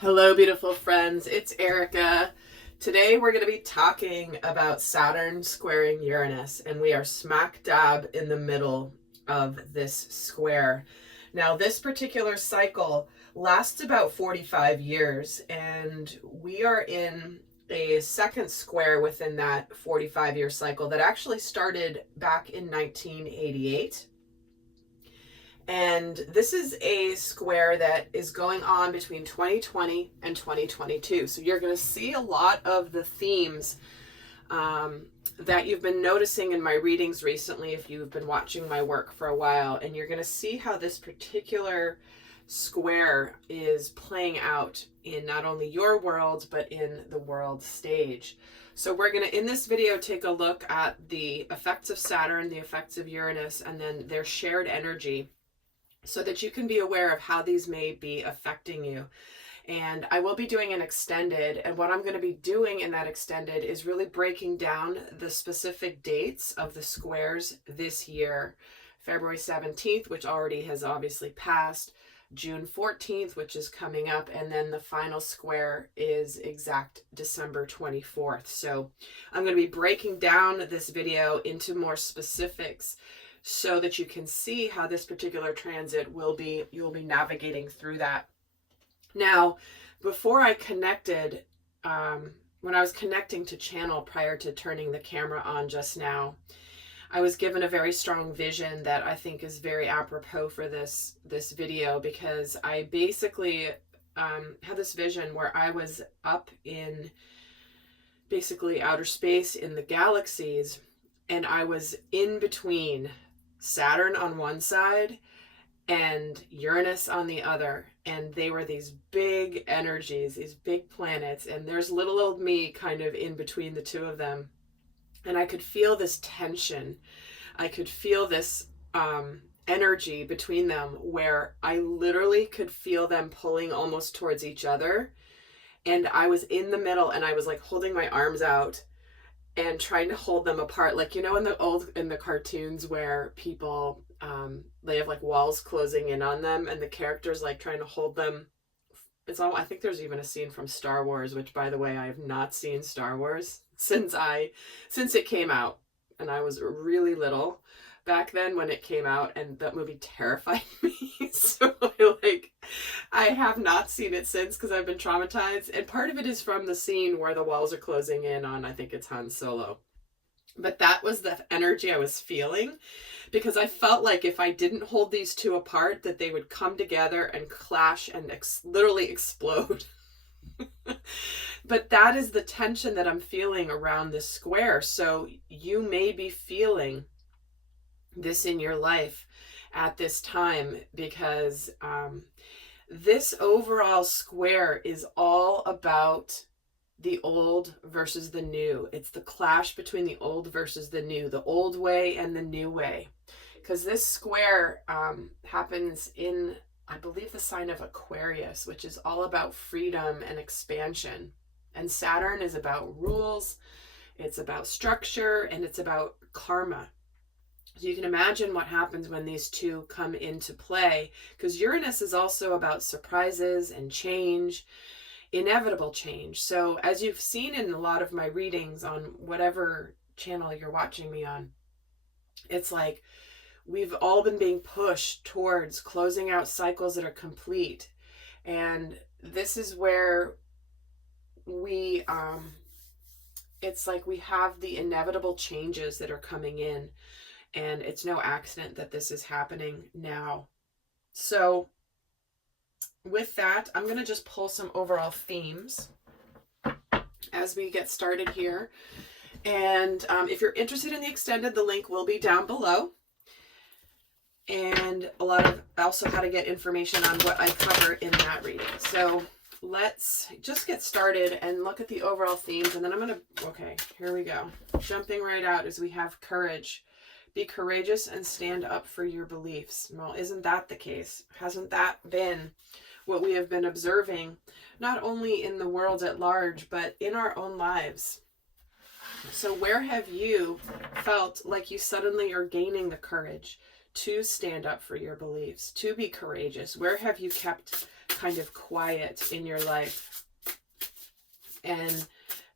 Hello, beautiful friends. It's Erica. Today we're going to be talking about Saturn squaring Uranus, and we are smack dab in the middle of this square. Now, this particular cycle lasts about 45 years, and we are in a second square within that 45-year cycle that actually started back in 1988. And this is a square that is going on between 2020 and 2022. So you're going to see a lot of the themes that you've been noticing in my readings recently if you've been watching my work for a while. And you're going to see how this particular square is playing out in not only your world, but in the world stage. So we're going to, in this video, take a look at the effects of Saturn, the effects of Uranus, and then their shared energy, so that you can be aware of how these may be affecting you. And I will be doing an extended, and what I'm going to be doing in that extended is really breaking down the specific dates of the squares this year. February 17th, which already has obviously passed, June 14th, which is coming up, and then the final square is exact December 24th. So I'm going to be breaking down this video into more specifics, so that you can see how this particular transit you'll be navigating through that. Now, before I connected, when I was connecting to channel prior to turning the camera on just now, I was given a very strong vision that I think is very apropos for this video, because I basically had this vision where I was up in basically outer space in the galaxies, and I was in between Saturn on one side and Uranus on the other, and they were these big energies, these big planets, and there's little old me kind of in between the two of them, and I could feel this tension. I could feel this energy between them, where I literally could feel them pulling almost towards each other, and I was in the middle, and I was like holding my arms out and trying to hold them apart, like, you know, in the cartoons where people they have like walls closing in on them, and the characters like trying to hold them. I think there's even a scene from Star Wars, which, by the way, I have not seen Star Wars since it came out, and I was really little back then when it came out, and that movie terrified me. So I have not seen it since, because I've been traumatized, and part of it is from the scene where the walls are closing in on, I think it's Han Solo. But that was the energy I was feeling, because I felt like if I didn't hold these two apart, that they would come together and clash and literally explode. But that is the tension that I'm feeling around this square. So you may be feeling this in your life at this time, because this overall square is all about the old versus the new. It's the clash between the old versus the new, the old way and the new way. Because this square happens in, I believe, the sign of Aquarius, which is all about freedom and expansion. And Saturn is about rules, it's about structure, and it's about karma. So you can imagine what happens when these two come into play, because Uranus is also about surprises and change, inevitable change. So as you've seen in a lot of my readings on whatever channel you're watching me on, it's like we've all been being pushed towards closing out cycles that are complete. And this is where it's like we have the inevitable changes that are coming in. And it's no accident that this is happening now. So with that, I'm going to just pull some overall themes as we get started here. And if you're interested in the extended, the link will be down below. And a lot of also how to get information on what I cover in that reading. So let's just get started and look at the overall themes. And then okay, here we go. Jumping right out as we have courage. Be courageous and stand up for your beliefs. Well, isn't that the case? Hasn't that been what we have been observing, not only in the world at large, but in our own lives? So where have you felt like you suddenly are gaining the courage to stand up for your beliefs, to be courageous? Where have you kept kind of quiet in your life. And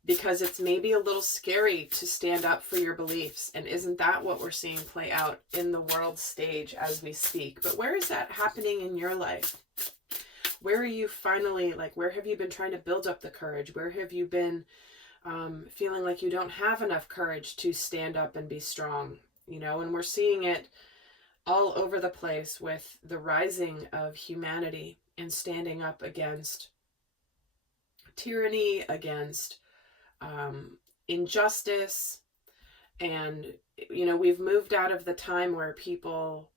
because it's maybe a little scary to stand up for your beliefs. And isn't that what we're seeing play out in the world stage as we speak? But where is that happening in your life? Where are you finally, like, where have you been trying to build up the courage? Where have you been feeling like you don't have enough courage to stand up and be strong? You know, and we're seeing it all over the place with the rising of humanity and standing up against tyranny, against injustice. And, you know, we've moved out of the time where people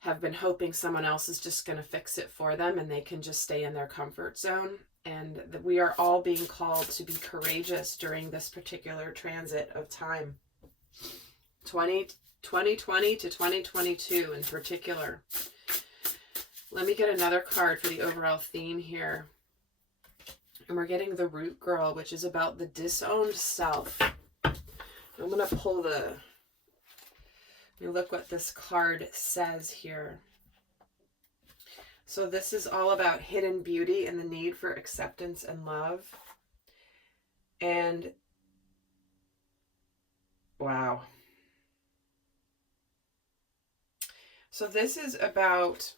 have been hoping someone else is just going to fix it for them and they can just stay in their comfort zone. And that we are all being called to be courageous during this particular transit of time. 2020 to 2022 in particular. Let me get another card for the overall theme here. And we're getting the Root Girl, which is about the disowned self. I'm going to pull the... Let me look what this card says here. So this is all about hidden beauty and the need for acceptance and love. And... wow. So this is about...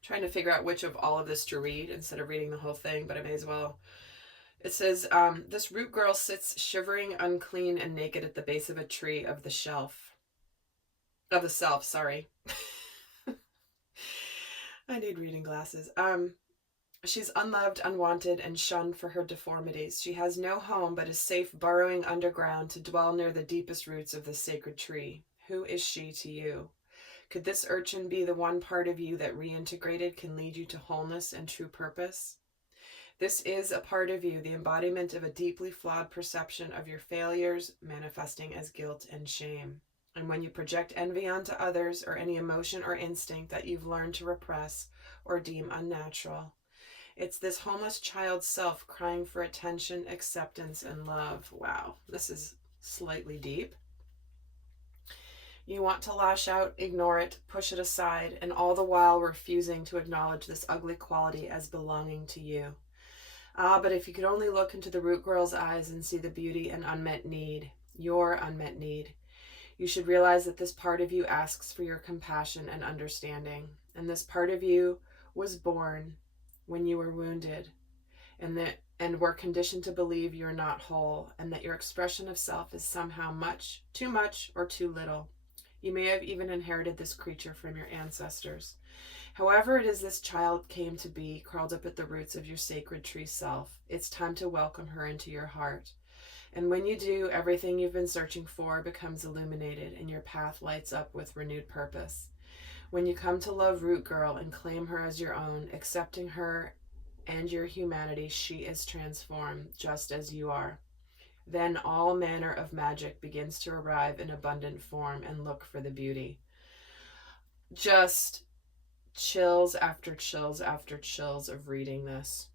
trying to figure out which of all of this to read instead of reading the whole thing, but I may as well. It says, this root girl sits shivering, unclean, and naked at the base of a tree of the self. Sorry. I need reading glasses. She's unloved, unwanted, and shunned for her deformities. She has no home, but is safe burrowing underground to dwell near the deepest roots of the sacred tree. Who is she to you? Could this urchin be the one part of you that reintegrated can lead you to wholeness and true purpose? This is a part of you, the embodiment of a deeply flawed perception of your failures, manifesting as guilt and shame. And when you project envy onto others or any emotion or instinct that you've learned to repress or deem unnatural, it's this homeless child self crying for attention, acceptance, and love. Wow, this is slightly deep. You want to lash out, ignore it, push it aside, and all the while refusing to acknowledge this ugly quality as belonging to you. But if you could only look into the root girl's eyes and see the beauty and unmet need, your unmet need, you should realize that this part of you asks for your compassion and understanding. And this part of you was born when you were wounded and were conditioned to believe you're not whole and that your expression of self is somehow too much, or too little. You may have even inherited this creature from your ancestors. However it is this child came to be, crawled up at the roots of your sacred tree self, it's time to welcome her into your heart. And when you do, everything you've been searching for becomes illuminated and your path lights up with renewed purpose. When you come to love Root Girl and claim her as your own, accepting her and your humanity, she is transformed just as you are. Then all manner of magic begins to arrive in abundant form and look for the beauty. Just chills after chills after chills of reading this.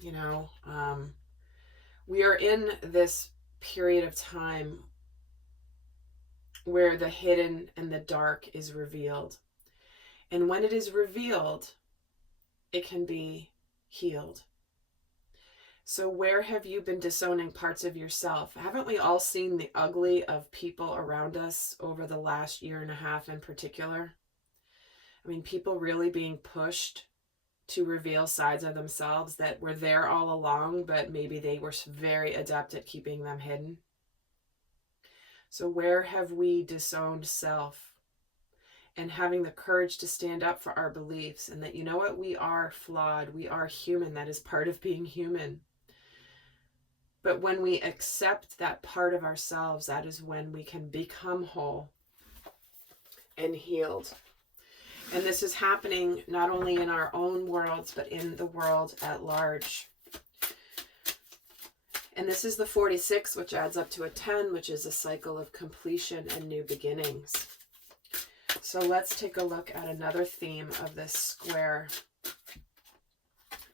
You know, we are in this period of time where the hidden and the dark is revealed. And when it is revealed, it can be healed. So where have you been disowning parts of yourself? Haven't we all seen the ugly of people around us over the last year and a half in particular? I mean, people really being pushed to reveal sides of themselves that were there all along, but maybe they were very adept at keeping them hidden. So where have we disowned self? And having the courage to stand up for our beliefs and that, you know what, we are flawed. We are human. That is part of being human. But when we accept that part of ourselves, that is when we can become whole and healed. And this is happening not only in our own worlds, but in the world at large. And this is the 46, which adds up to a 10, which is a cycle of completion and new beginnings. So let's take a look at another theme of this square.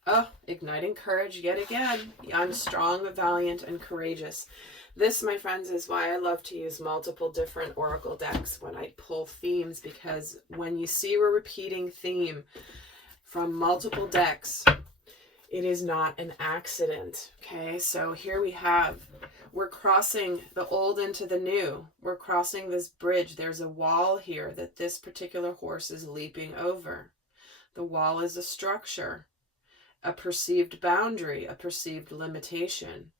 Oh, igniting courage yet again. I'm strong, valiant, and courageous. This, my friends, is why I love to use multiple different oracle decks when I pull themes, because when you see a repeating theme from multiple decks, it is not an accident. Okay, so here we're crossing the old into the new. We're crossing this bridge. There's a wall here that this particular horse is leaping over. The wall is a structure, a perceived boundary, a perceived limitation.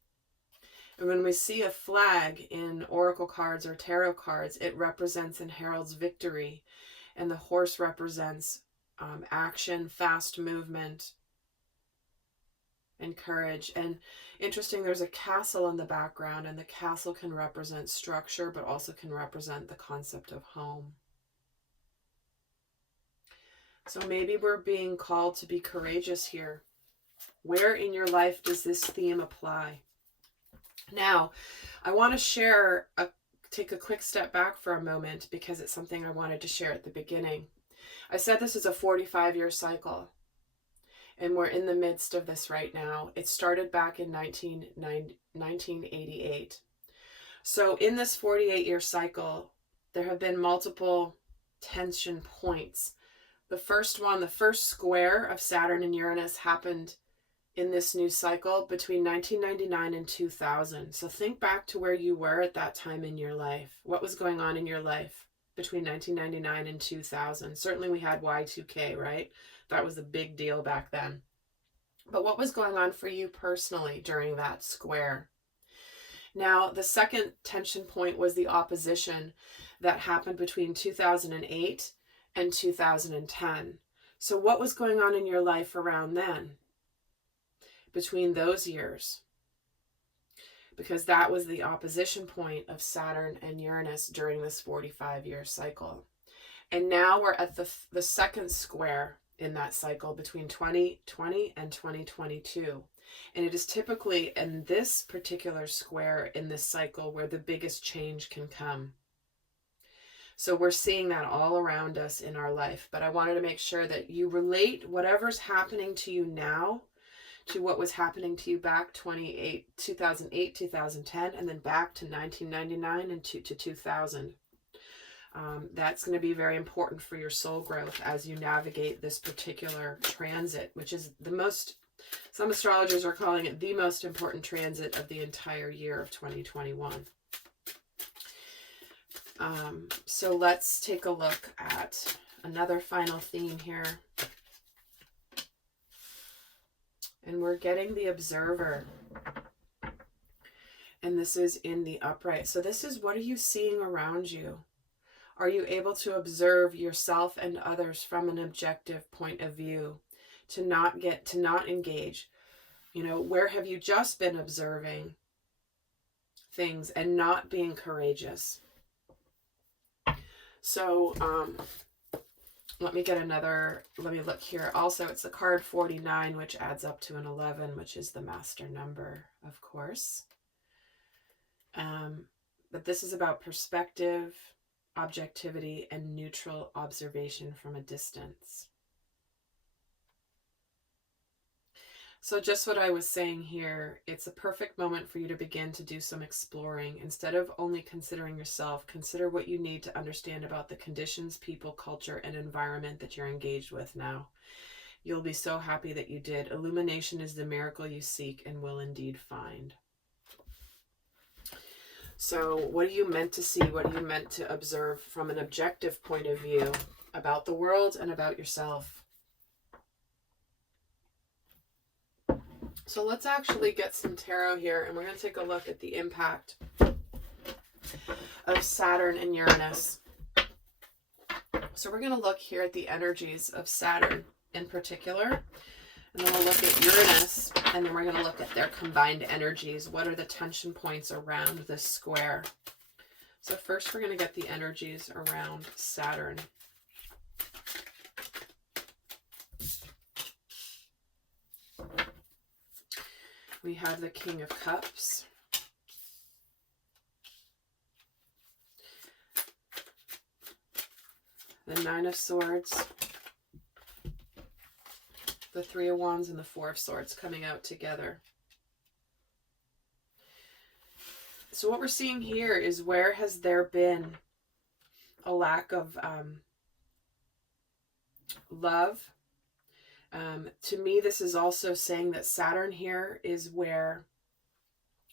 And when we see a flag in oracle cards or tarot cards, it represents and heralds victory. And the horse represents action, fast movement, and courage. And interesting, there's a castle in the background, and the castle can represent structure, but also can represent the concept of home. So maybe we're being called to be courageous here. Where in your life does this theme apply? Now, I want to take a quick step back for a moment, because it's something I wanted to share at the beginning. I said this is a 45-year cycle, and we're in the midst of this right now. It started back in 1988. So in this 48-year cycle, there have been multiple tension points. The first square of Saturn and Uranus happened in this new cycle between 1999 and 2000. So think back to where you were at that time in your life. What was going on in your life between 1999 and 2000? Certainly we had Y2K, right? That was a big deal back then. But what was going on for you personally during that square? Now, the second tension point was the opposition that happened between 2008 and 2010. So what was going on in your life around then, between those years? Because that was the opposition point of Saturn and Uranus during this 45-year cycle. And now we're at the second square in that cycle between 2020 and 2022. And it is typically in this particular square in this cycle where the biggest change can come. So we're seeing that all around us in our life. But I wanted to make sure that you relate whatever's happening to you now to what was happening to you back 2008, 2010, and then back to 1999 and to 2000. That's going to be very important for your soul growth as you navigate this particular transit, which is some astrologers are calling it the most important transit of the entire year of 2021. So let's take a look at another final theme here. And we're getting the Observer. And this is in the upright. So this is, what are you seeing around you? Are you able to observe yourself and others from an objective point of view? To not engage? You know, where have you just been observing things and not being courageous? So, let me look here. Also, it's the card 49, which adds up to an 11, which is the master number, of course. But this is about perspective, objectivity, and neutral observation from a distance. So just what I was saying here, it's a perfect moment for you to begin to do some exploring. Instead of only considering yourself, consider what you need to understand about the conditions, people, culture, and environment that you're engaged with now. You'll be so happy that you did. Illumination is the miracle you seek and will indeed find. So what are you meant to see? What are you meant to observe from an objective point of view about the world and about yourself? So let's actually get some tarot here, and we're going to take a look at the impact of Saturn and Uranus. So we're going to look here at the energies of Saturn in particular, and then we'll look at Uranus, and then we're going to look at their combined energies. What are the tension points around this square? So first we're going to get the energies around Saturn. We have the King of Cups. The Nine of Swords. The Three of Wands and the Four of Swords coming out together. So what we're seeing here is, where has there been a lack of love? To me, this is also saying that Saturn here is where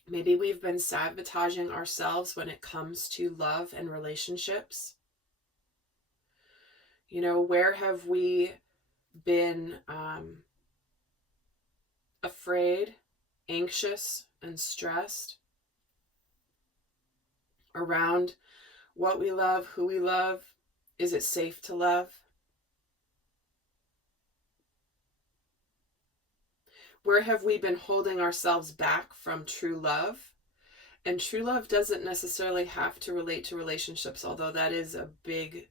maybe we've been sabotaging ourselves when it comes to love and relationships. You know, where have we been afraid, anxious, and stressed around what we love, who we love? Is it safe to love? Where have we been holding ourselves back from true love? And true love doesn't necessarily have to relate to relationships, although that is a big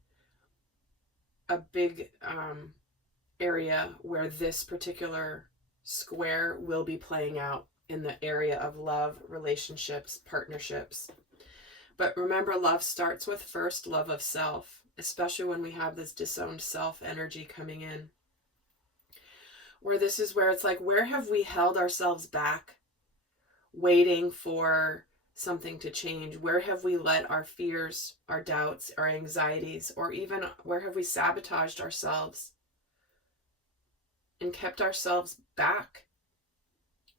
area where this particular square will be playing out, in the area of love, relationships, partnerships. But remember, love starts with first love of self, especially when we have this disowned self energy coming in. Where this is where it's like, where have we held ourselves back, waiting for something to change? Where have we let our fears, our doubts, our anxieties, or even where have we sabotaged ourselves and kept ourselves back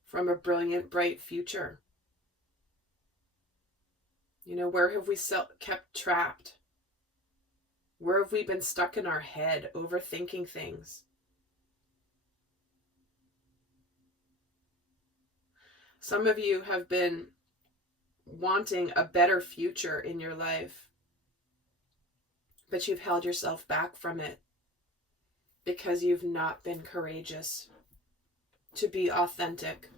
from a brilliant, bright future? You know, where have we kept trapped? Where have we been stuck in our head, overthinking things? Some of you have been wanting a better future in your life, but you've held yourself back from it because you've not been courageous to be authentic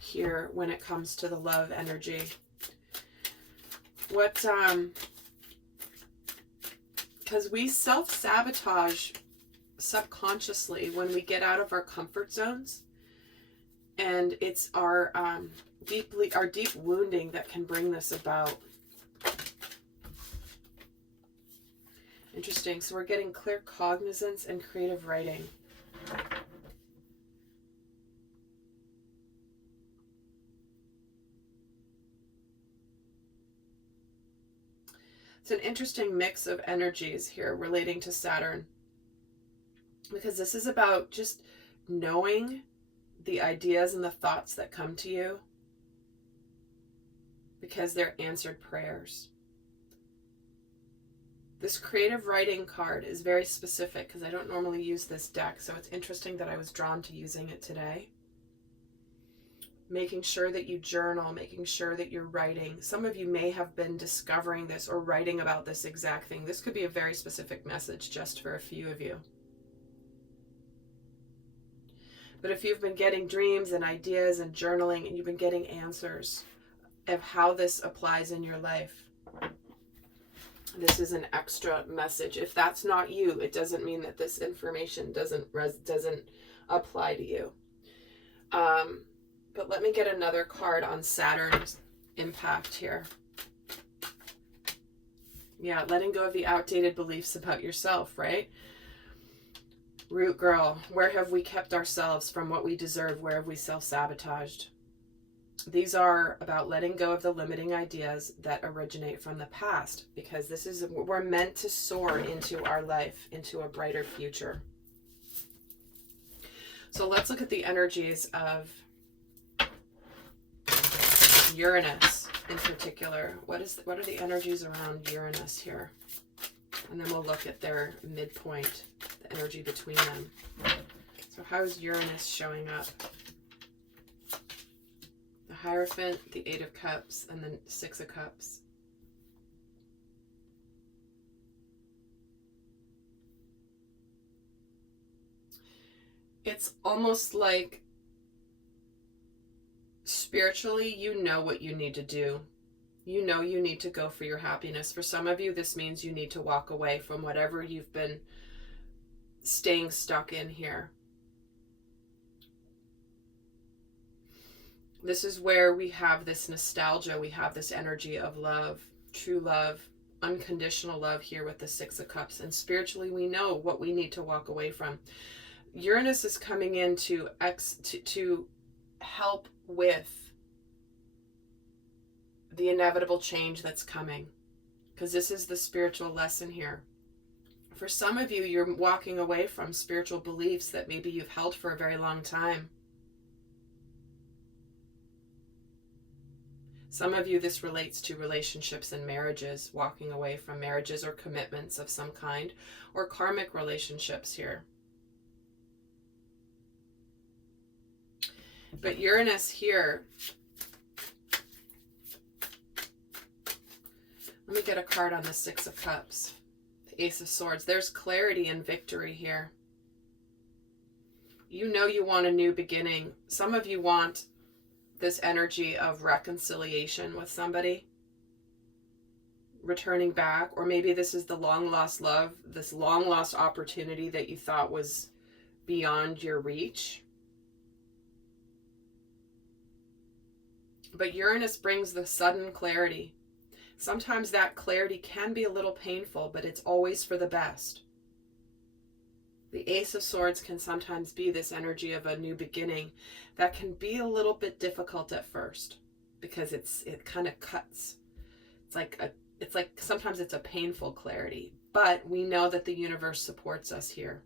here when it comes to the love energy. Because we self-sabotage subconsciously when we get out of our comfort zones, and it's our deep wounding that can bring this about. Interesting. So we're getting clear cognizance and creative writing. It's an interesting mix of energies here relating to Saturn, because this is about just knowing the ideas and the thoughts that come to you, because they're answered prayers. This creative writing card is very specific because I don't normally use this deck, so it's interesting that I was drawn to using it today. Making sure that you journal, making sure that you're writing. Some of you may have been discovering this or writing about this exact thing. This could be a very specific message just for a few of you. But if you've been getting dreams and ideas and journaling, and you've been getting answers of how this applies in your life, this is an extra message. If that's not you, it doesn't mean that this information doesn't apply to you. But let me get another card on Saturn's impact here. Yeah, letting go of the outdated beliefs about yourself, right? Root girl, where have we kept ourselves from what we deserve? Where have we self-sabotaged? These are about letting go of the limiting ideas that originate from the past, because this is, we're meant to soar into our life, into a brighter future. So let's look at the energies of Uranus in particular. What are the energies around Uranus here? And then we'll look at their midpoint, the energy between them. So how is Uranus showing up? The Hierophant, the Eight of Cups, and the Six of Cups. It's almost like spiritually, you know what you need to do. You know you need to go for your happiness. For some of you, this means you need to walk away from whatever you've been staying stuck in here. This is where we have this nostalgia, we have this energy of love, true love, unconditional love here with the Six of Cups. And spiritually, we know what we need to walk away from. Uranus is coming in to help with the inevitable change that's coming, because this is the spiritual lesson here. For some of you, you're walking away from spiritual beliefs that maybe you've held for a very long time. Some of you, this relates to relationships and marriages, walking away from marriages or commitments of some kind, or karmic relationships here. But Uranus here, let me get a card on the Six of Cups. The Ace of Swords. There's clarity and victory here. You know you want a new beginning. Some of you want this energy of reconciliation with somebody, returning back, or maybe this is the long lost love, this long lost opportunity that you thought was beyond your reach. But Uranus brings the sudden clarity. Sometimes that clarity can be a little painful, but it's always for the best. The Ace of Swords can sometimes be this energy of a new beginning that can be a little bit difficult at first, because it kind of cuts. It's like sometimes it's a painful clarity, but we know that the universe supports us here.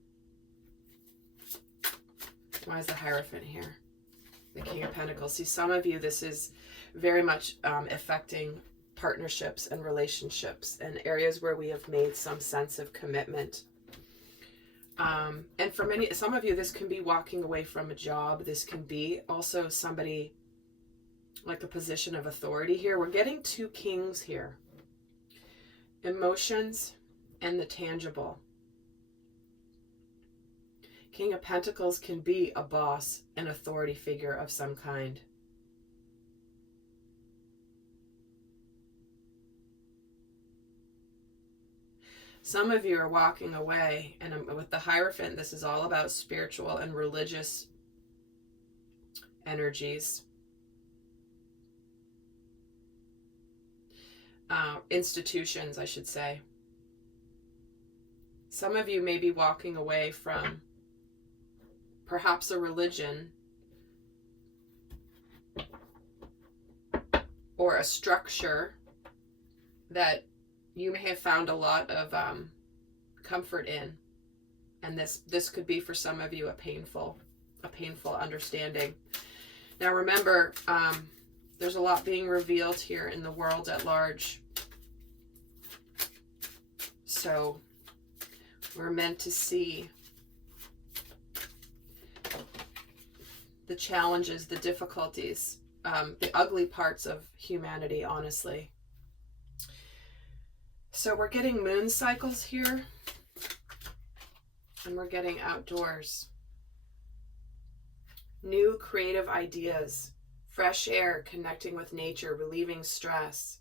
Why is the Hierophant here? The King of Pentacles. See, some of you, this is very much affecting partnerships and relationships and areas where we have made some sense of commitment. And for some of you, this can be walking away from a job. This can be also somebody like a position of authority here. We're getting two kings here. Emotions and the tangible. King of Pentacles can be a boss, an authority figure of some kind. Some of you are walking away, and with the Hierophant, this is all about spiritual and religious energies. Institutions, I should say. Some of you may be walking away from perhaps a religion or a structure that you may have found a lot of comfort in, and this could be for some of you a painful understanding. Now remember, there's a lot being revealed here in the world at large, so we're meant to see the challenges, the difficulties, the ugly parts of humanity, honestly. So we're getting moon cycles here, and we're getting outdoors. New creative ideas, fresh air, connecting with nature, relieving stress.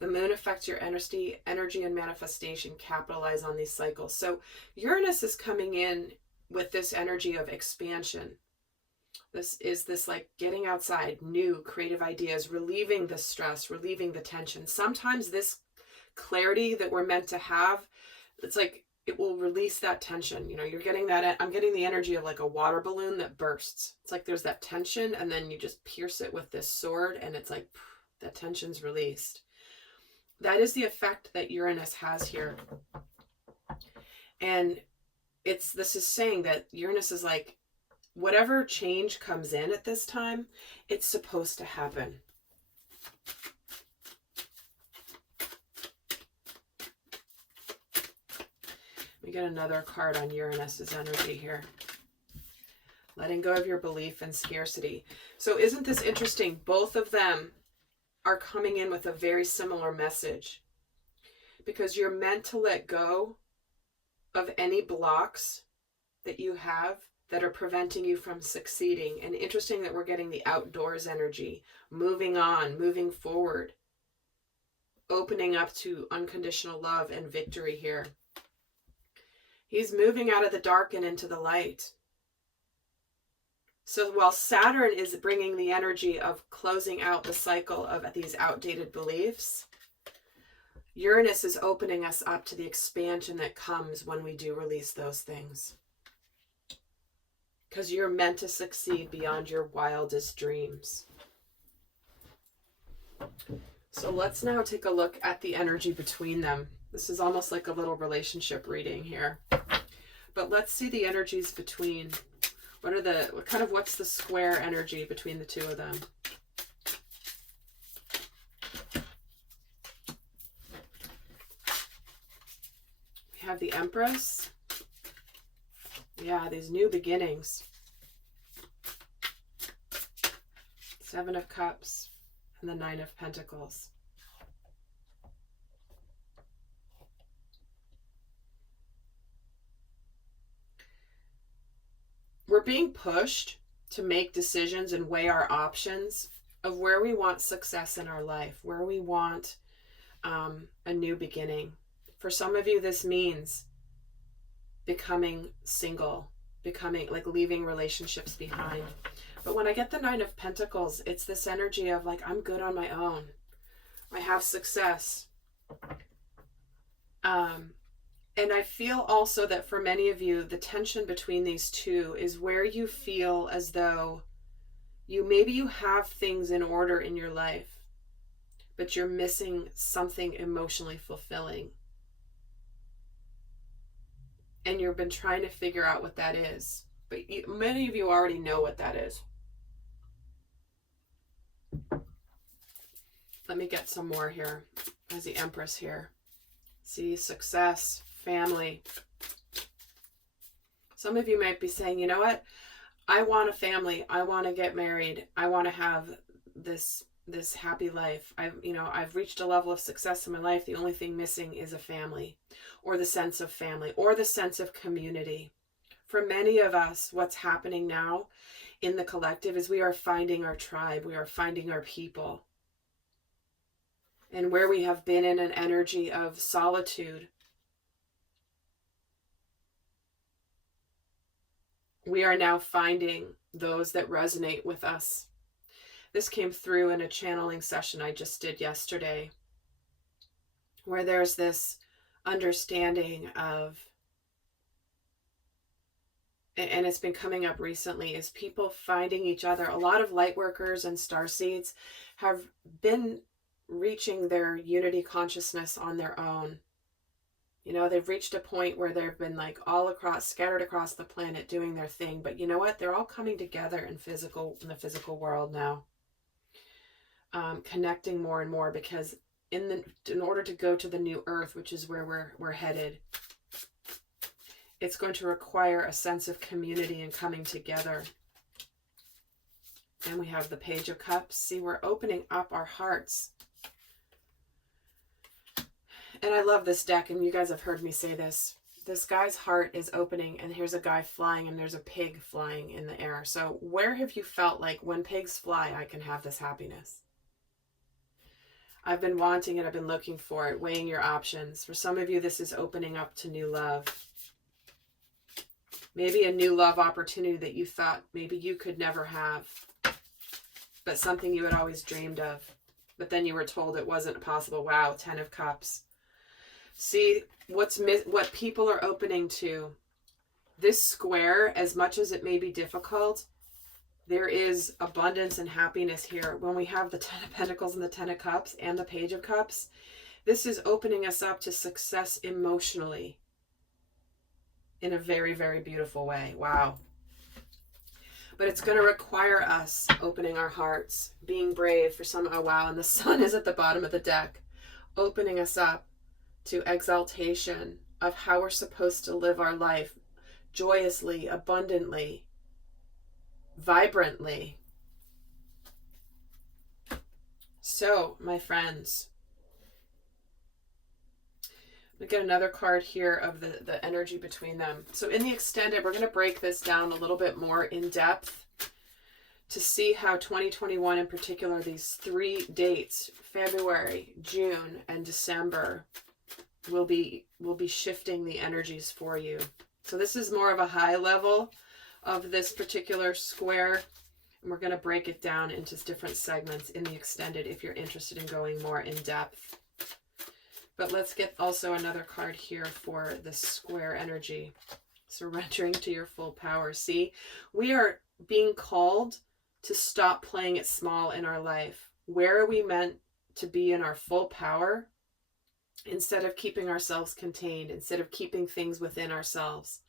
The moon affects your energy and manifestation. Capitalize on these cycles. So Uranus is coming in with this energy of expansion. This is like getting outside, new creative ideas, relieving the stress, relieving the tension. Sometimes this clarity that we're meant to have, it's like it will release that tension. You know, you're getting that. I'm getting the energy of like a water balloon that bursts. It's like there's that tension, and then you just pierce it with this sword, and it's like that tension's released. That is the effect that Uranus has here. And this is saying that Uranus is like, whatever change comes in at this time, it's supposed to happen. We get another card on Uranus's energy here. Letting go of your belief in scarcity. So isn't this interesting? Both of them are coming in with a very similar message, because you're meant to let go of any blocks that you have that are preventing you from succeeding. And interesting that we're getting the outdoors energy, moving on, moving forward, opening up to unconditional love and victory here. He's moving out of the dark and into the light. So while Saturn is bringing the energy of closing out the cycle of these outdated beliefs, Uranus is opening us up to the expansion that comes when we do release those things. Because you're meant to succeed beyond your wildest dreams. So let's now take a look at the energy between them. This is almost like a little relationship reading here. But let's see the energies between. What's the square energy between the two of them? We have the Empress. Yeah, these new beginnings. Seven of Cups and the Nine of Pentacles. We're being pushed to make decisions and weigh our options of where we want success in our life, where we want a new beginning. For some of you, this means becoming single, leaving relationships behind. But when I get the Nine of Pentacles, it's this energy of like, I'm good on my own. I have success. And I feel also that for many of you, the tension between these two is where you feel as though maybe you have things in order in your life, but you're missing something emotionally fulfilling. And you've been trying to figure out what that is. But many of you already know what that is. Let me get some more here. As the Empress here. See, success, family. Some of you might be saying, you know what? I want a family. I want to get married. I want to have this happy life. I've reached a level of success in my life. The only thing missing is a family, or the sense of family, or the sense of community. For many of us, what's happening now in the collective is we are finding our tribe. We are finding our people. And where we have been in an energy of solitude, we are now finding those that resonate with us. This came through in a channeling session I just did yesterday, where there's this understanding of, and it's been coming up recently, is people finding each other. A lot of light workers and starseeds have been reaching their unity consciousness on their own. They've reached a point where they've been like scattered across the planet doing their thing. But you know what? They're all coming together in the physical world now. Connecting more and more, because in order to go to the new earth, which is where we're headed, it's going to require a sense of community and coming together. And we have the Page of Cups. See, we're opening up our hearts. And I love this deck, and you guys have heard me say this. This guy's heart is opening, and here's a guy flying, and there's a pig flying in the air. So where have you felt like, when pigs fly, I can have this happiness? I've been wanting it. I've been looking for it, weighing your options. For some of you, this is opening up to new love. Maybe a new love opportunity that you thought maybe you could never have, but something you had always dreamed of, but then you were told it wasn't possible. Wow, 10 of Cups. See, what people are opening to. This square, as much as it may be difficult, there is abundance and happiness here. When we have the 10 of Pentacles and the 10 of Cups and the Page of Cups, this is opening us up to success emotionally in a very, very beautiful way. Wow. But it's going to require us opening our hearts, being brave for some. Oh, wow. And the Sun is at the bottom of the deck, opening us up to exaltation of how we're supposed to live our life joyously, abundantly, vibrantly. So, my friends, we get another card here of the energy between them. So in the extended, we're going to break this down a little bit more in depth to see how 2021 in particular, these 3 dates, February, June, and December, will be shifting the energies for you. So this is more of a high level of this particular square, and we're going to break it down into different segments in the extended if you're interested in going more in depth. But let's get also another card here for the square energy. Surrendering to your full power. See, we are being called to stop playing it small in our life. Where are we meant to be in our full power instead of keeping ourselves contained, instead of keeping things within ourselves,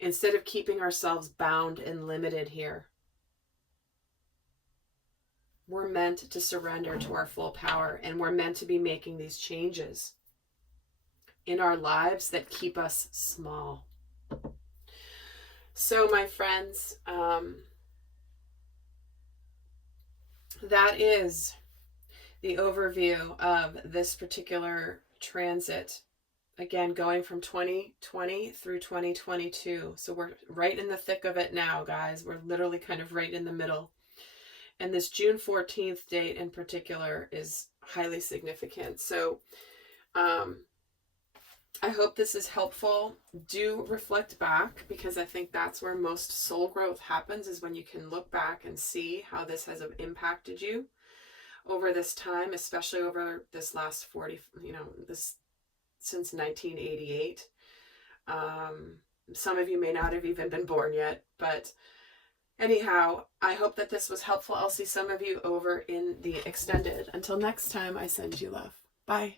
instead of keeping ourselves bound and limited here. We're meant to surrender to our full power, and we're meant to be making these changes in our lives that keep us small. So, my friends, that is the overview of this particular transit. Again, going from 2020 through 2022. So we're right in the thick of it now, guys. We're literally kind of right in the middle. And this June 14th date in particular is highly significant. So I hope this is helpful. Do reflect back, because I think that's where most soul growth happens, is when you can look back and see how this has impacted you over this time, especially over this last 40, since 1988. Some of you may not have even been born yet, but anyhow, I hope that this was helpful. I'll see some of you over in the extended. Until next time, I send you love. Bye.